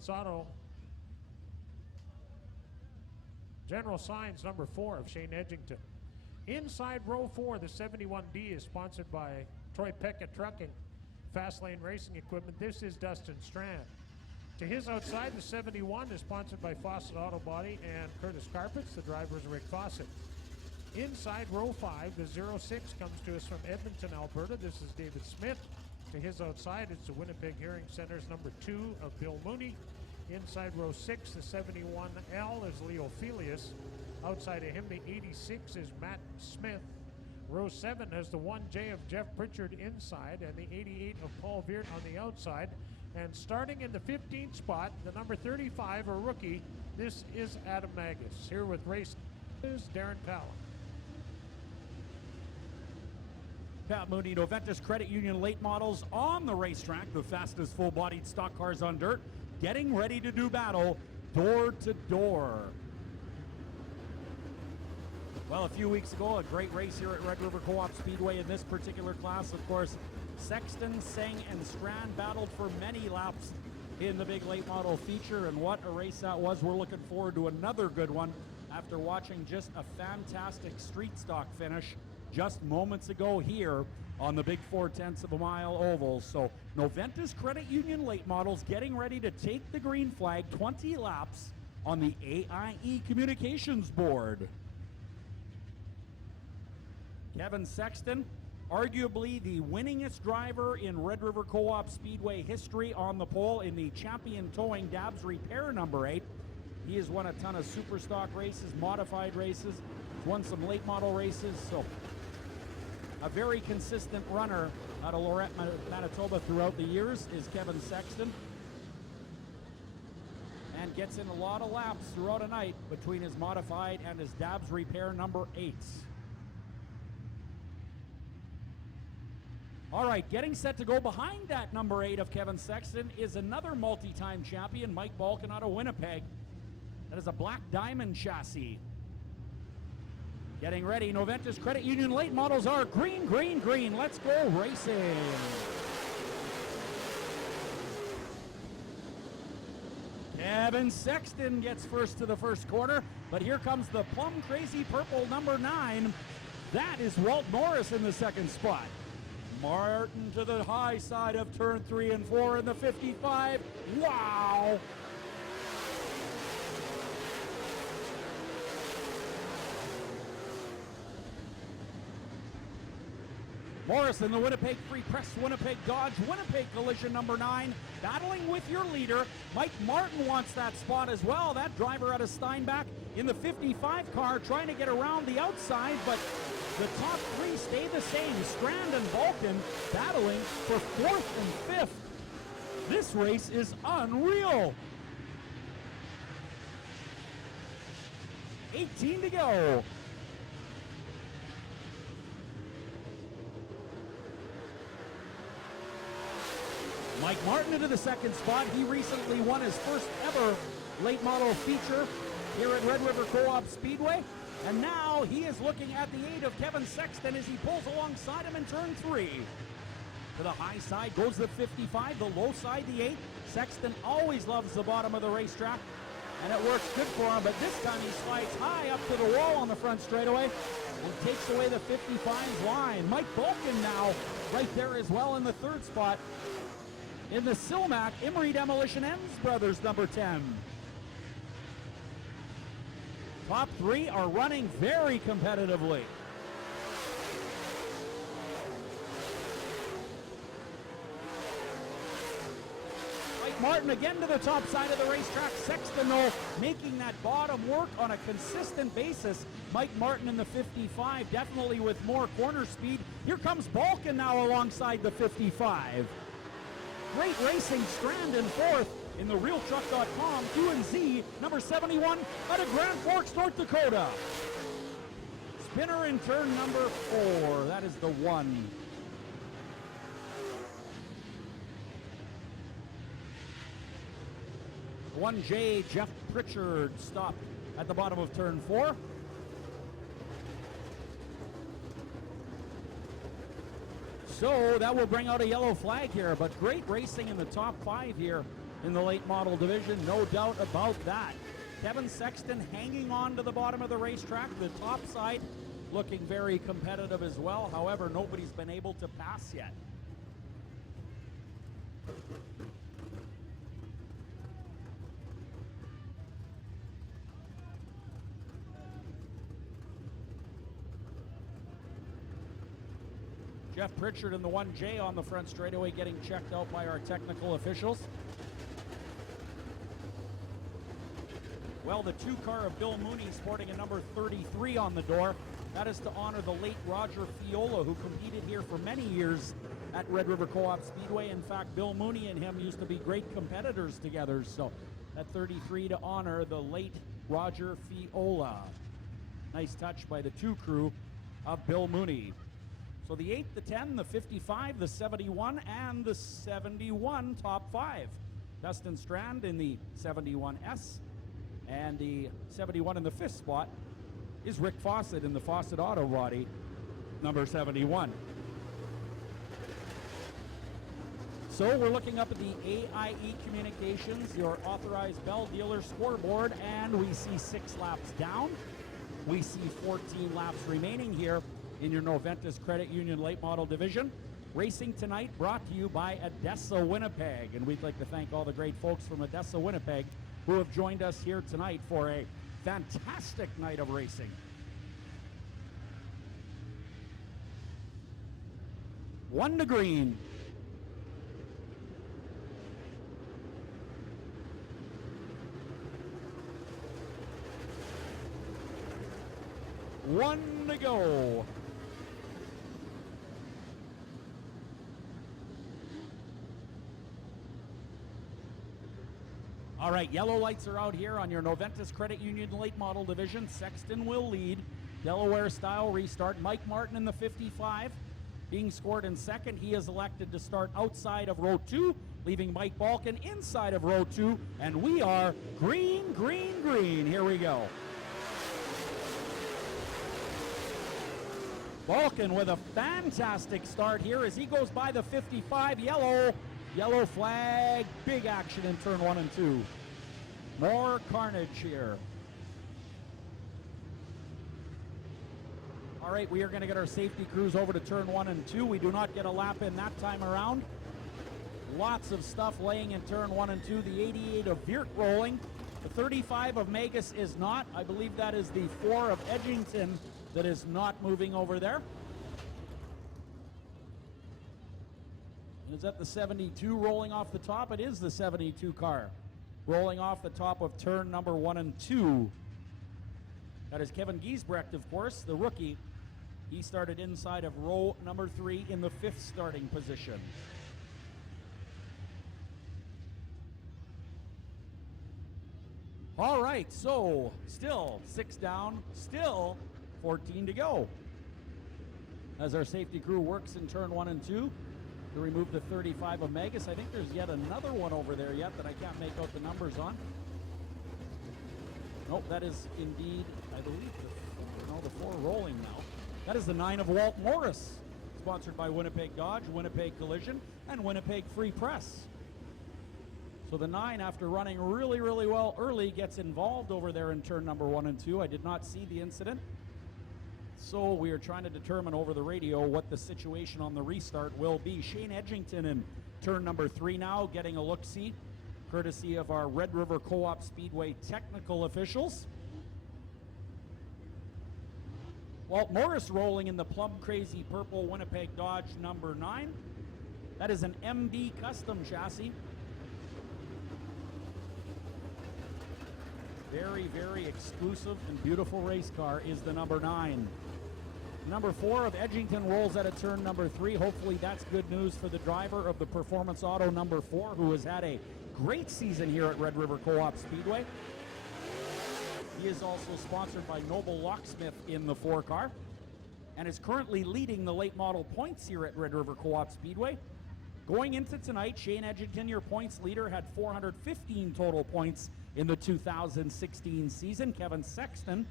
Performance Auto. General Signs number 4 of Shane Edgington. Inside row 4, the 71D is sponsored by Troy Peckett Trucking, Fast Lane Racing Equipment. This is Dustin Strand. To his outside, the 71 is sponsored by Fawcett Auto Body and Curtis Carpets. The driver is Rick Fawcett. Inside row 5, the 06 comes to us from Edmonton, Alberta. This is David Smith. To his outside, it's the Winnipeg Hearing Center's number 2 of Bill Mooney. Inside row 6, the 71L is Leo Felius. Outside of him, the 86 is Matt Smith. Row 7 has the 1J of Jeff Pritchard inside and the 88 of Paul Veert on the outside. And starting in the 15th spot, the number 35, a rookie, this is Adam Magus. Here with race is Darren Fallon. Pat Mooney, Noventus Credit Union late models on the racetrack, the fastest full-bodied stock cars on dirt, getting ready to do battle door to door. Well, a few weeks ago, a great race here at Red River Co-op Speedway in this particular class. Of course, Sexton, Singh, and Strand battled for many laps in the big late model feature, and what a race that was. We're looking forward to another good one after watching just a fantastic street stock finish just moments ago here on the big 4/10 of a mile oval. So Noventus Credit Union late models getting ready to take the green flag, 20 laps on the AIE Communications board. Kevin Sexton, arguably the winningest driver in Red River Co-op Speedway history, on the pole in the Champion Towing Dabs Repair number 8. He has won a ton of super stock races, modified races, won some late model races, so a very consistent runner out of Lorette, Manitoba throughout the years is Kevin Sexton. And gets in a lot of laps throughout a night between his modified and his Dabs Repair number 8s. All right, getting set to go behind that number 8 of Kevin Sexton is another multi-time champion, Mike Balkin out of Winnipeg. That is a black diamond chassis. Getting ready, Noventus Credit Union late models are green, green, green. Let's go racing. Kevin Sexton gets first to the first corner, but here comes the plum crazy purple number 9. That is Walt Morris in the second spot. Martin to the high side of turn 3 and 4 in the 55. Wow! Morris in the Winnipeg Free Press, Winnipeg Dodge, Winnipeg Collision number 9, battling with your leader. Mike Martin wants that spot as well. That driver out of Steinbach in the 55 car trying to get around the outside, but the top 3 stay the same. Strand and Balkin battling for 4th and 5th. This race is unreal. 18 to go. Mike Martin into the second spot. He recently won his first ever late model feature here at Red River Co-op Speedway. And now he is looking at the 8 of Kevin Sexton as he pulls alongside him in turn 3. To the high side goes the 55, the low side the 8. Sexton always loves the bottom of the racetrack, and it works good for him, but this time he slides high up to the wall on the front straightaway and takes away the 55's line. Mike Balkin now right there as well in the third spot in the Silmac Emery Demolition Ends Brothers number 10. Top 3 are running very competitively. Mike Martin again to the top side of the racetrack. Sexton, though, making that bottom work on a consistent basis. Mike Martin in the 55, definitely with more corner speed. Here comes Balkin now alongside the 55. Great racing, Strand in 4th. In the RealTruck.com, Q&Z, number 71, out of Grand Forks, North Dakota. Spinner in turn number 4. That is the 1. One J, Jeff Pritchard, stopped at the bottom of turn 4. So that will bring out a yellow flag here, but great racing in the top 5 here in the late model division, no doubt about that. Kevin Sexton hanging on to the bottom of the racetrack, the top side looking very competitive as well. However, nobody's been able to pass yet. Jeff Pritchard in the 1J on the front straightaway getting checked out by our technical officials. Well, the 2-car of Bill Mooney sporting a number 33 on the door. That is to honor the late Roger Fiola, who competed here for many years at Red River Co-op Speedway. In fact, Bill Mooney and him used to be great competitors together. So that 33 to honor the late Roger Fiola. Nice touch by the 2 crew of Bill Mooney. So the 8, the 10, the 55, the 71, and the 71 top 5. Dustin Strand in the 71S, and the 71 in the 5th spot is Rick Fawcett in the Fawcett Auto Body, number 71. So we're looking up at the AIE Communications, your authorized Bell dealer scoreboard, and we see 6 laps down. We see 14 laps remaining here in your Noventus Credit Union late model division. Racing tonight brought to you by Odessa, Winnipeg. And we'd like to thank all the great folks from Odessa, Winnipeg who have joined us here tonight for a fantastic night of racing. One to green. One to go. All right, yellow lights are out here on your Noventus Credit Union late model division. Sexton will lead. Delaware style restart. Mike Martin in the 55 being scored in second. He is elected to start outside of row 2, leaving Mike Balkin inside of row 2. And we are green, green, green. Here we go. Balkin with a fantastic start here as he goes by the 55. Yellow flag, big action in turn 1 and 2. More carnage here. All right, we are going to get our safety crews over to turn 1 and 2. We do not get a lap in that time around. Lots of stuff laying in turn 1 and 2. The 88 of Viert rolling. The 35 of Magus is not. I believe that is the 4 of Edgington that is not moving over there. Is that the 72 rolling off the top? It is the 72 car rolling off the top of turn number 1 and 2. That is Kevin Giesbrecht, of course, the rookie. He started inside of row number 3 in the 5th starting position. All right, so still 6 down, still 14 to go. As our safety crew works in turn 1 and 2 to remove the 35 of Magus. I think there's yet another one over there yet that I can't make out the numbers on. Nope, that is indeed, I believe, the 4 rolling now. That is the 9 of Walt Morris, sponsored by Winnipeg Dodge, Winnipeg Collision, and Winnipeg Free Press. So the 9, after running really, really well early, gets involved over there in turn number 1 and 2. I did not see the incident. So we are trying to determine over the radio what the situation on the restart will be. Shane Edgington in turn number 3 now, getting a look-see, courtesy of our Red River Co-op Speedway technical officials. Walt Morris rolling in the plum crazy purple Winnipeg Dodge number 9. That is an MB custom chassis. Very, very exclusive and beautiful race car is the number 9. Number 4 of Edgington rolls out of turn number 3. Hopefully that's good news for the driver of the Performance Auto number 4, who has had a great season here at Red River Co-op Speedway. He is also sponsored by Noble Locksmith in the 4 car and is currently leading the late model points here at Red River Co-op Speedway. Going into tonight, Shane Edgington, your points leader, had 415 total points in the 2016 season. Kevin Sexton,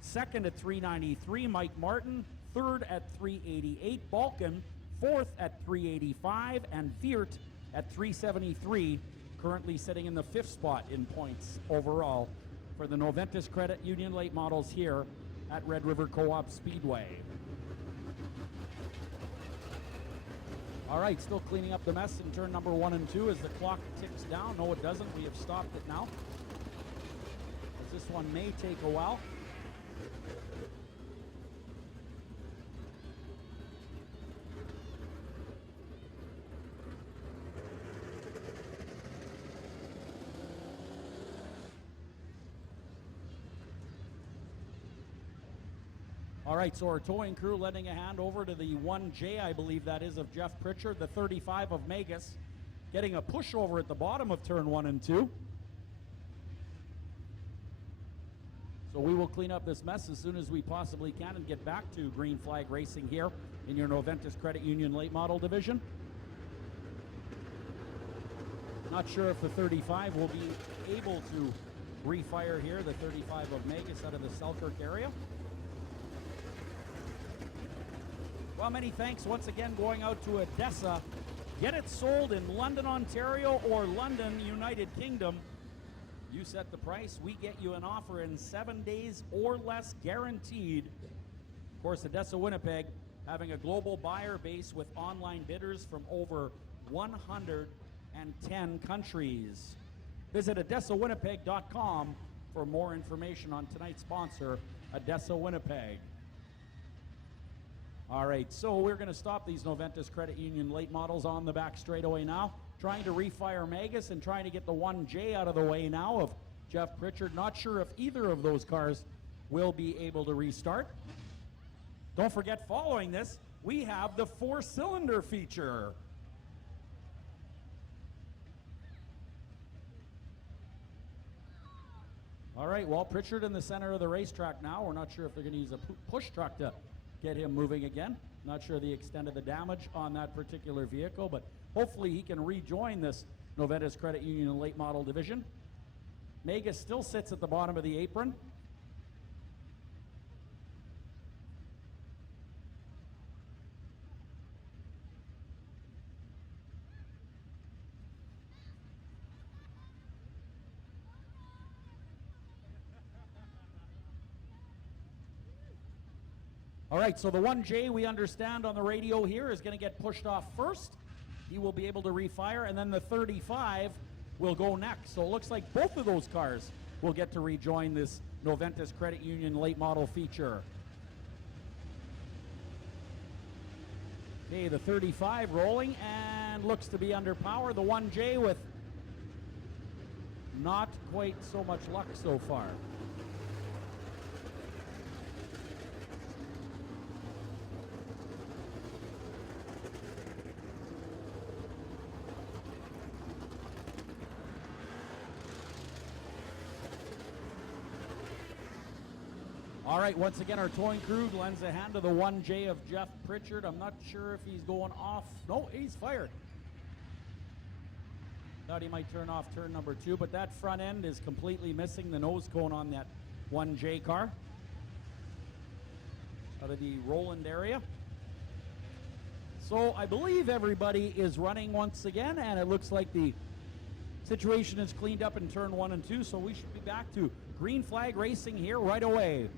second at 393. Mike Martin, third at 388. Balkin, fourth at 385. And Viert at 373. currently sitting in the 5th spot in points overall for the Noventus Credit Union late models here at Red River Co-op Speedway. All right, still cleaning up the mess in turn number 1 and 2 as the clock ticks down. No, it doesn't. We have stopped it now, as this one may take a while. All right, so our towing crew lending a hand over to the 1J, I believe that is, of Jeff Pritchard, the 35 of Magus, getting a pushover at the bottom of turn 1 and 2. So we will clean up this mess as soon as we possibly can and get back to green flag racing here in your Noventus Credit Union late model division. Not sure if the 35 will be able to refire here, the 35 of Magus out of the Selkirk area. Well, many thanks once again going out to Odessa. Get it sold in London, Ontario or London, United Kingdom. You set the price, we get you an offer in 7 days or less guaranteed. Of course, Odessa, Winnipeg having a global buyer base with online bidders from over 110 countries. Visit OdessaWinnipeg.com for more information on tonight's sponsor, Odessa Winnipeg. All right, so we're going to stop these Noventus Credit Union late models on the back straightaway now. Trying to refire Magus and trying to get the 1J out of the way now of Jeff Pritchard. Not sure if either of those cars will be able to restart. Don't forget, following this, we have the 4-cylinder feature. All right, well, Pritchard in the center of the racetrack now. We're not sure if they're going to use a push truck to get him moving again. Not sure the extent of the damage on that particular vehicle, but hopefully he can rejoin this Noventus Credit Union late model division. Magus still sits at the bottom of the apron. All right, so the 1J, we understand on the radio here, is going to get pushed off first. He will be able to refire, and then the 35 will go next. So it looks like both of those cars will get to rejoin this Noventus Credit Union late model feature. Okay, the 35 rolling and looks to be under power. The 1J with not quite so much luck so far. All right, once again, our towing crew lends a hand to the 1J of Jeff Pritchard. I'm not sure if he's going off. No, he's fired. Thought he might turn off turn number 2, but that front end is completely missing the nose cone on that 1J car. Out of the Roland area. So I believe everybody is running once again, and it looks like the situation is cleaned up in turn 1 and 2, so we should be back to green flag racing here right away.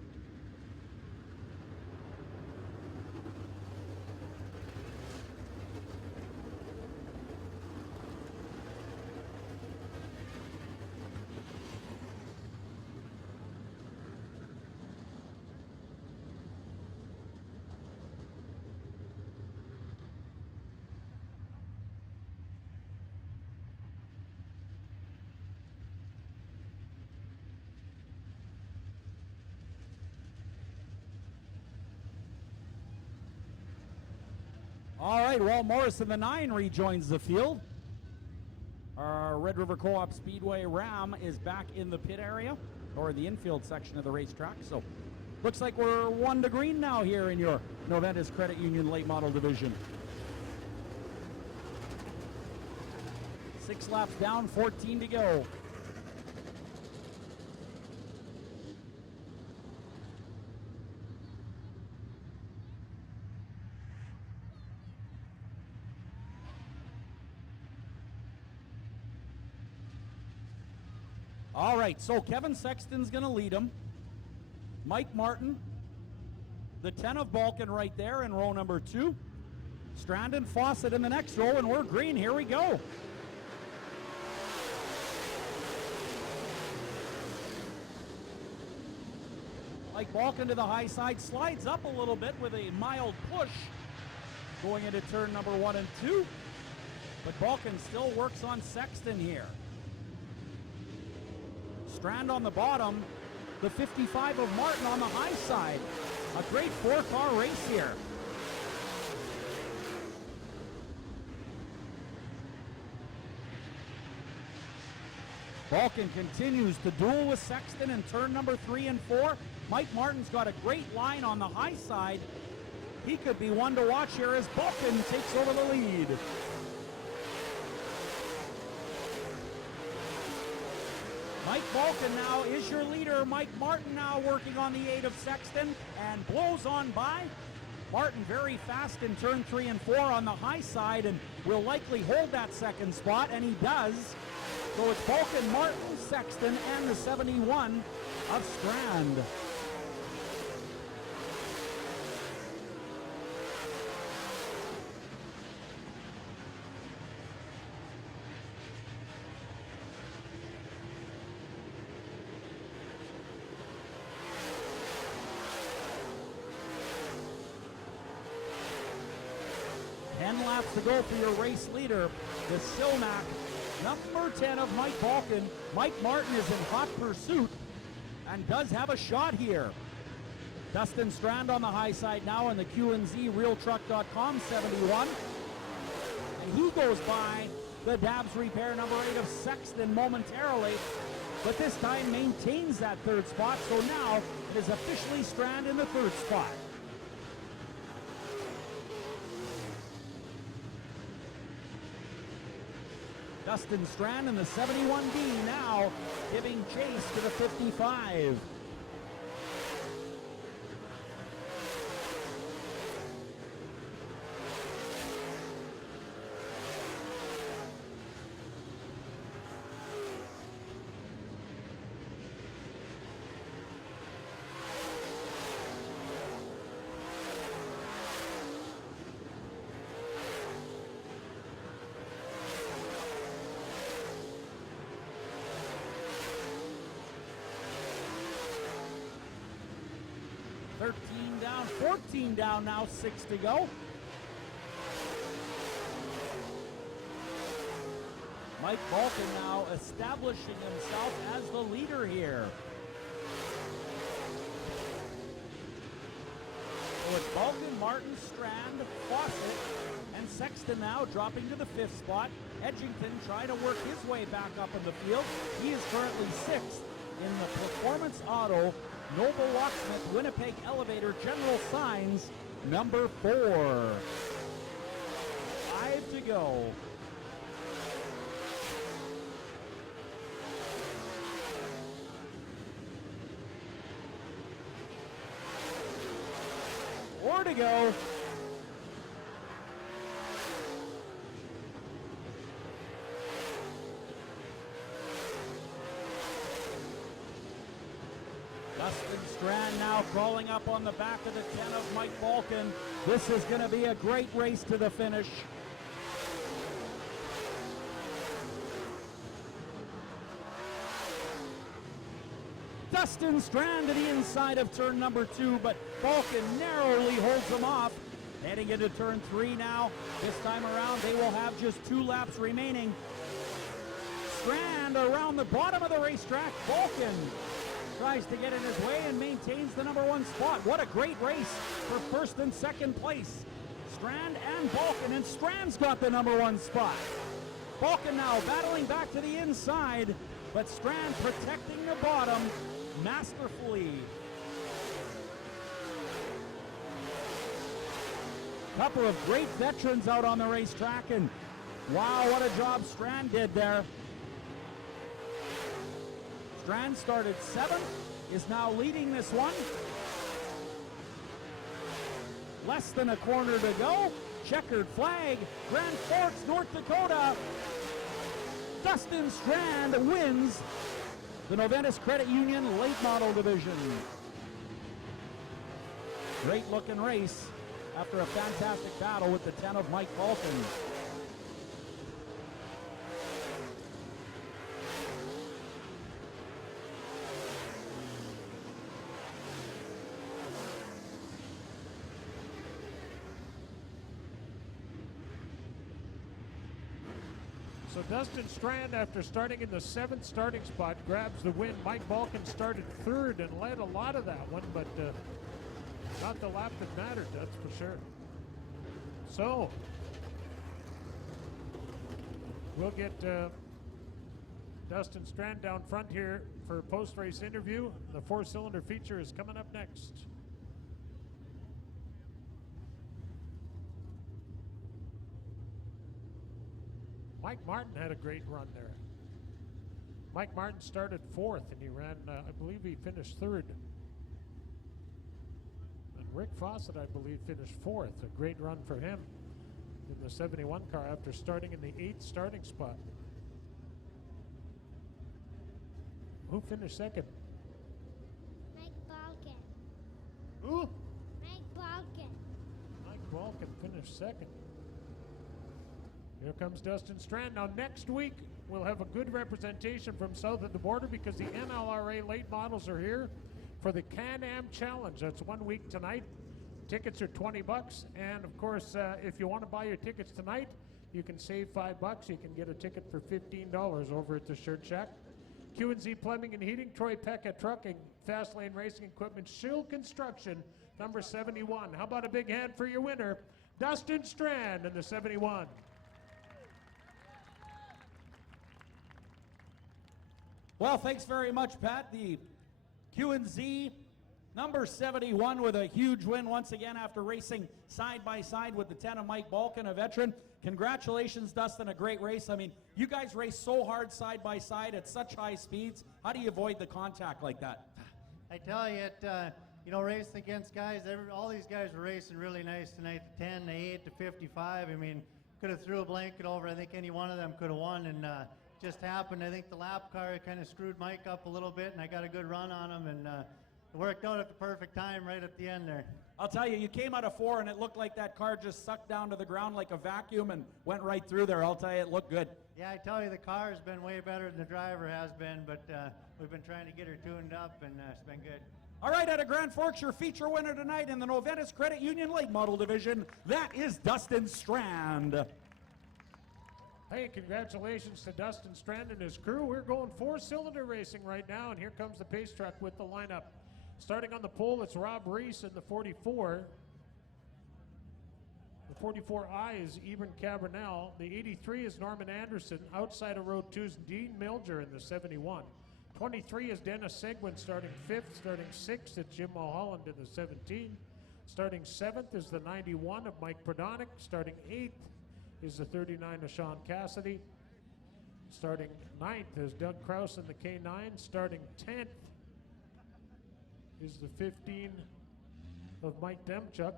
All right, well, Morrison the 9 rejoins the field. Our Red River Co-op Speedway Ram is back in the pit area, or the infield section of the racetrack. So looks like we're 1 to green now here in your Noventus Credit Union late model division. 6 laps down, 14 to go. All right, so Kevin Sexton's going to lead him. Mike Martin, the 10 of Balkan right there in row number 2. Strand and Fawcett in the next row, and we're green. Here we go. Mike Balkan to the high side, slides up a little bit with a mild push going into turn number 1 and 2. But Balkan still works on Sexton here. Strand on the bottom, the 55 of Martin on the high side. A great 4-car race here. Balkan continues to duel with Sexton in turn number 3 and 4. Mike Martin's got a great line on the high side. He could be one to watch here as Balkan takes over the lead. Mike Balkan now is your leader. Mike Martin now working on the 8 of Sexton and blows on by. Martin very fast in turn 3 and 4 on the high side and will likely hold that second spot, and he does. So it's Balkan, Martin, Sexton, and the 71 of Strand. Laps to go for your race leader, the Silmac, number 10 of Mike Balkan. Mike Martin is in hot pursuit and does have a shot here. Dustin Strand on the high side now in the Q&Z Realtruck.com 71. And he goes by the Dabs Repair number 8 of Sexton momentarily, but this time maintains that third spot, so now it is officially Strand in the third spot. Dustin Strand in the 71D now giving chase to the 55. Down, 14 down now, 6 to go. Mike Balkan now establishing himself as the leader here. So it's Balkan, Martin, Strand, Fawcett, and Sexton now dropping to the 5th spot. Edgington trying to work his way back up in the field. He is currently 6th in the Performance Auto Noble Locksmith Winnipeg Elevator General Signs number 4. 5 to go. Four to go. Dustin Strand now crawling up on the back of the 10 of Mike Balkan. This is going to be a great race to the finish. Dustin Strand to the inside of turn number 2, but Balkan narrowly holds him off. Heading into turn 3 now. This time around, they will have just 2 laps remaining. Strand around the bottom of the racetrack. Balkan tries to get in his way and maintains the number 1 spot. What a great race for first and second place. Strand and Balkan, and Strand's got the number 1 spot. Balkan now battling back to the inside, but Strand protecting the bottom masterfully. Couple of great veterans out on the racetrack, and wow, what a job Strand did there. Strand started 7th, is now leading this one. Less than a corner to go. Checkered flag, Grand Forks, North Dakota. Dustin Strand wins the Noventis Credit Union Late Model Division. Great looking race after a fantastic battle with the 10 of Mike Balkan. So Dustin Strand, after starting in the 7th starting spot, grabs the win. Mike Balkan started 3rd and led a lot of that one, but not the lap that mattered, that's for sure. So we'll get Dustin Strand down front here for a post-race interview. The 4-cylinder feature is coming up next. Mike Martin had a great run there. Mike Martin started 4th and he ran, I believe he finished 3rd. And Rick Fawcett, I believe, finished 4th. A great run for him in the 71 car after starting in the 8th starting spot. Who finished 2nd? Mike Balkan. Who? Mike Balkan. Mike Balkan finished 2nd. Here comes Dustin Strand. Now next week, we'll have a good representation from south of the border because the NLRA late models are here for the Can-Am Challenge. That's 1 week tonight. Tickets are $20. And of course, if you want to buy your tickets tonight, you can save $5. You can get a ticket for $15 over at the Shirt Shack. Q&Z Plumbing and Heating, Troy Pecca Trucking, Fast Lane Racing Equipment, Schill Construction, number 71. How about a big hand for your winner, Dustin Strand in the 71. Well, thanks very much, Pat. The Q&Z number 71 with a huge win once again after racing side by side with the 10 of Mike Balkan, a veteran. Congratulations, Dustin, a great race. I mean, you guys race so hard side by side at such high speeds. How do you avoid the contact like that? I tell you, racing against guys, all these guys were racing really nice tonight, the 10, the 8, the 55. I mean, could have threw a blanket over. I think any one of them could have won, and just happened. I think the lap car kind of screwed Mike up a little bit, and I got a good run on him, and it worked out at the perfect time right at the end there. I'll tell you, you came out of 4 and it looked like that car just sucked down to the ground like a vacuum and went right through there. I'll tell you, it looked good. Yeah, I tell you, the car has been way better than the driver has been, but we've been trying to get her tuned up, and it's been good. All right, at a Grand Forks, your feature winner tonight in the Noventis Credit Union Late Model Division, that is Dustin Strand. Hey, congratulations to Dustin Strand and his crew. We're going 4-cylinder racing right now, and here comes the pace truck with the lineup. Starting on the pole, it's Rob Reese in the 44. The 44I is Eben Cabrinel. The 83 is Norman Anderson. Outside of row 2 is Dean Milger in the 71. 23 is Dennis Seguin starting 5th. Starting 6th, it's Jim Mulholland in the 17. Starting 7th is the 91 of Mike Prodonic. Starting 8th is the 39 of Sean Cassidy. Starting 9th is Doug Kraus in the K9. Starting 10th is the 15 of Mike Demchuk.